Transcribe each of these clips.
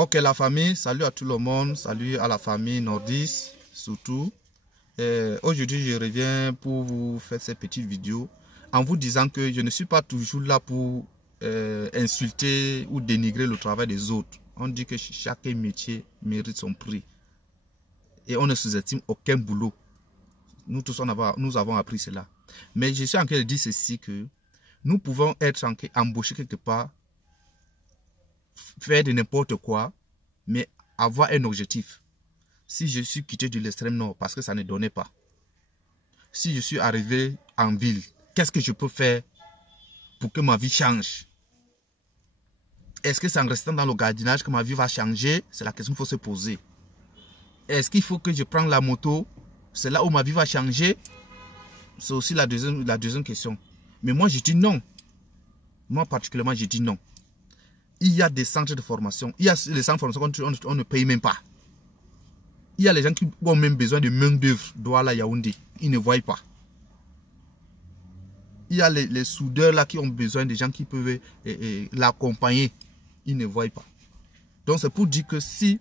Ok, la famille, salut à tout le monde, salut à la famille nordiste, surtout. Aujourd'hui, je reviens pour vous faire cette petite vidéo en vous disant que je ne suis pas toujours là pour insulter ou dénigrer le travail des autres. On dit que chaque métier mérite son prix et on ne sous-estime aucun boulot. Nous tous, nous avons appris cela. Mais je suis en train de dire ceci, que nous pouvons être embauchés quelque part, faire de n'importe quoi, mais avoir un objectif. Si je suis quitté de l'extrême nord parce que ça ne donnait pas, si je suis arrivé en ville, qu'est-ce que je peux faire pour que ma vie change? Est-ce que c'est en restant dans le gardiennage que ma vie va changer? C'est la question qu'il faut se poser. Est-ce qu'il faut que je prenne la moto? C'est là où ma vie va changer? C'est aussi la deuxième question. Mais moi, je dis non. Moi, particulièrement, je dis non. Il y a des centres de formation. Il y a les centres de formation qu'on ne paye même pas. Il y a les gens qui ont même besoin de main-d'œuvre. Douala, Yaoundé. Ils ne voient pas. Il y a les soudeurs là qui ont besoin de gens qui peuvent l'accompagner. Ils ne voient pas. Donc, c'est pour dire que si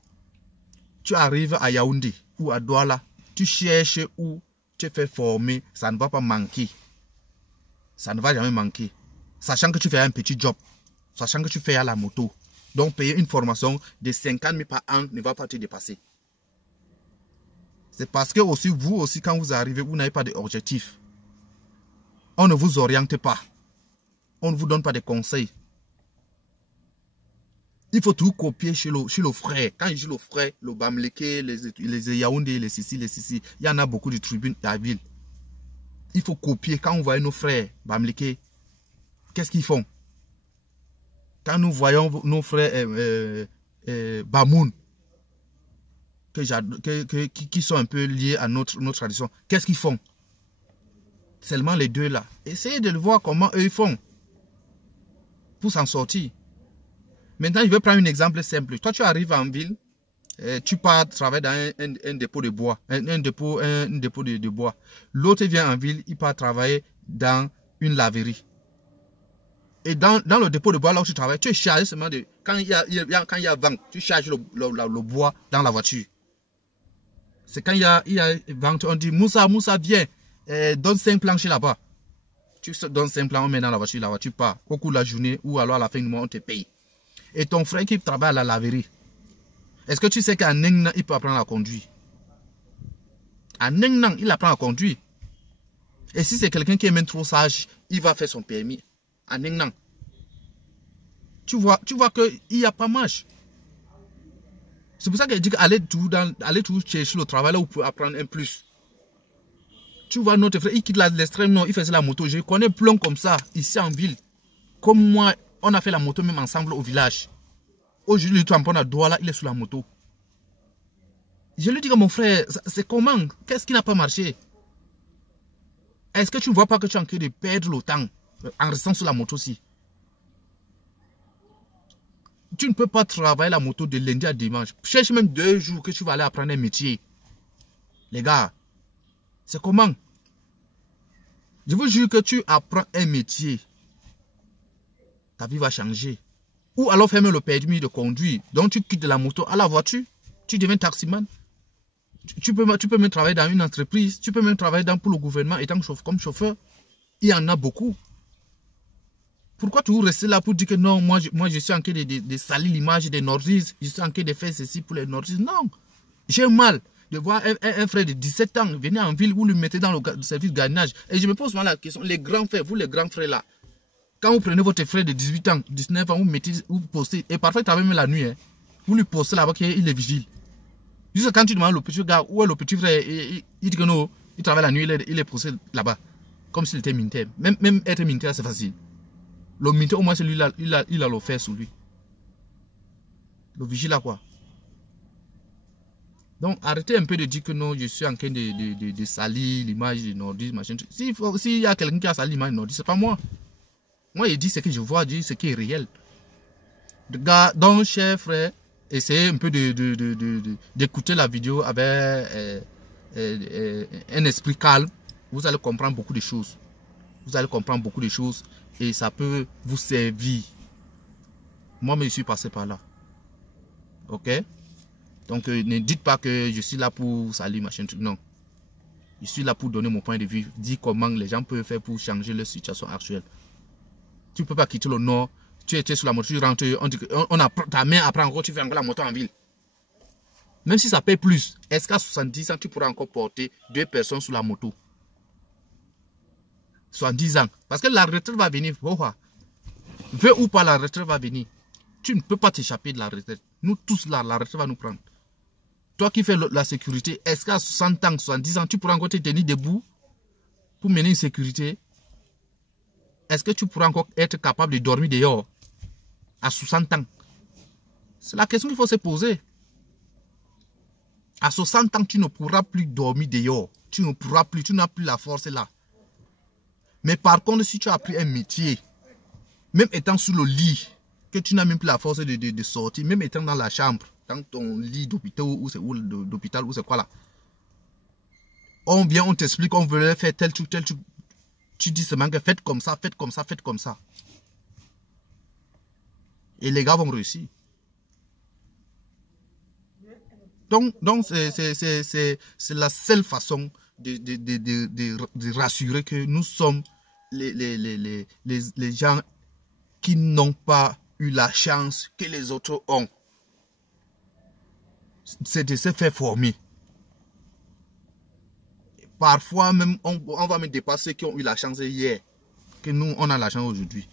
tu arrives à Yaoundé ou à Douala, tu cherches où tu es fait former, ça ne va pas manquer. Ça ne va jamais manquer. Sachant que tu fais un petit job. Sachant que tu fais à la moto. Donc, payer une formation de 50 000 par an ne va pas te dépasser. C'est parce que aussi, vous aussi, quand vous arrivez, vous n'avez pas d'objectif. On ne vous oriente pas. On ne vous donne pas de conseils. Il faut tout copier chez le frère. Quand je dis le frère, le Bamleke, les Yaoundé, les Sissi, il y en a beaucoup de tribunes à la ville. Il faut copier. Quand on voit nos frères Bamleke, qu'est-ce qu'ils font? Quand nous voyons nos frères Bamoun, qui sont un peu liés à notre tradition, qu'est-ce qu'ils font? Seulement les deux là. Essayez de le voir comment eux ils font pour s'en sortir. Maintenant, je vais prendre un exemple simple. Toi, tu arrives en ville, tu pars travailler dans un dépôt de bois, un dépôt de bois. L'autre vient en ville, il part travailler dans une laverie. Et dans le dépôt de bois là où tu travailles, tu charges seulement de... Quand il y a vent, tu charges le bois dans la voiture. C'est quand il y a vent, on dit Moussa, viens, donne 5 planches là-bas. Tu donnes 5 planches, on met dans la voiture part. Au cours de la journée ou alors à la fin du mois, on te paye. Et ton frère qui travaille à la laverie, est-ce que tu sais qu'en un an, il peut apprendre à conduire? En un an, il apprend à conduire. Et si c'est quelqu'un qui est même trop sage, il va faire son permis. En un an. Tu vois qu'il n'y a pas marche. C'est pour ça qu'elle dit qu'aller tout chercher le travail là où vous pouvez apprendre un plus. Tu vois notre frère, il quitte l'extrême nord, il faisait la moto. Je connais plein comme ça, ici en ville. Comme moi, on a fait la moto même ensemble au village. Aujourd'hui, tu en à Douala, il est sur la moto. Je lui dis que mon frère, c'est comment? Qu'est-ce qui n'a pas marché? Est-ce que tu ne vois pas que tu es en train de perdre le temps en restant sur la moto aussi? Tu ne peux pas travailler la moto de lundi à dimanche. Cherche même 2 jours que tu vas aller apprendre un métier. Les gars, c'est comment? Je vous jure que tu apprends un métier. Ta vie va changer. Ou alors faire même le permis de conduire. Donc tu quittes de la moto à la voiture. Tu deviens taximan. Tu peux même travailler dans une entreprise. Tu peux même travailler pour le gouvernement étant comme chauffeur. Il y en a beaucoup. Pourquoi tu restes là pour dire que non, moi je suis en train de salir l'image des nordistes. Je suis en train de faire ceci pour les nordistes. Non. J'ai mal de voir un frère de 17 ans venir en ville, vous le mettez dans le service de gardiennage. Et je me pose souvent la question, les grands frères, vous les grands frères là, quand vous prenez votre frère de 18 ans, 19 ans, vous postez, et parfois il travaille même la nuit, hein, vous lui postez là-bas qu'il est vigile. Juste quand tu demandes le petit gars, où est le petit frère, il dit que non, il travaille la nuit, il est posté là-bas, comme s'il était militaire. Même être militaire, c'est facile. Le militaire, au moins, c'est lui, il a le fer sur lui. Le vigile là, quoi. Donc, arrêtez un peu de dire que non, je suis en train de salir l'image des nordistes, machin. S'il y a quelqu'un qui a sali l'image des nordistes, c'est pas moi. Moi, je dis ce que je vois, je dis ce qui est réel. Donc, chers frères, essayez un peu d'écouter la vidéo avec un esprit calme. Vous allez comprendre beaucoup de choses. Vous allez comprendre beaucoup de choses et ça peut vous servir. Moi, je suis passé par là. Ok? Donc, ne dites pas que je suis là pour salir, machin, truc. Non. Je suis là pour donner mon point de vue, dire comment les gens peuvent faire pour changer leur situation actuelle. Tu ne peux pas quitter le nord, tu étais sur la moto, tu rentres, ta main après encore, tu fais encore la moto en ville. Même si ça paye plus, est-ce qu'à 70 ans, tu pourras encore porter 2 personnes sur la moto? 70 ans. Parce que la retraite va venir. Veux ou pas, la retraite va venir. Tu ne peux pas t'échapper de la retraite. Nous tous là, la retraite va nous prendre. Toi qui fais la sécurité, est-ce qu'à 60 ans, 70 ans, tu pourras encore te tenir debout pour mener une sécurité? Est-ce que tu pourras encore être capable de dormir dehors à 60 ans? C'est la question qu'il faut se poser. À 60 ans, tu ne pourras plus dormir dehors. Tu ne pourras plus, tu n'as plus la force là. Mais par contre, si tu as pris un métier, même étant sous le lit, que tu n'as même plus la force de sortir, même étant dans la chambre, dans ton lit d'hôpital ou c'est quoi là. On vient, on t'explique, on veut faire tel truc. Tu dis seulement que faites comme ça, faites comme ça, faites comme ça. Et les gars vont réussir. Donc c'est la seule façon de rassurer que nous sommes les gens qui n'ont pas eu la chance que les autres ont. C'est de se faire former. Parfois même, on va me dépasser qui ont eu la chance hier, que nous, on a la chance aujourd'hui.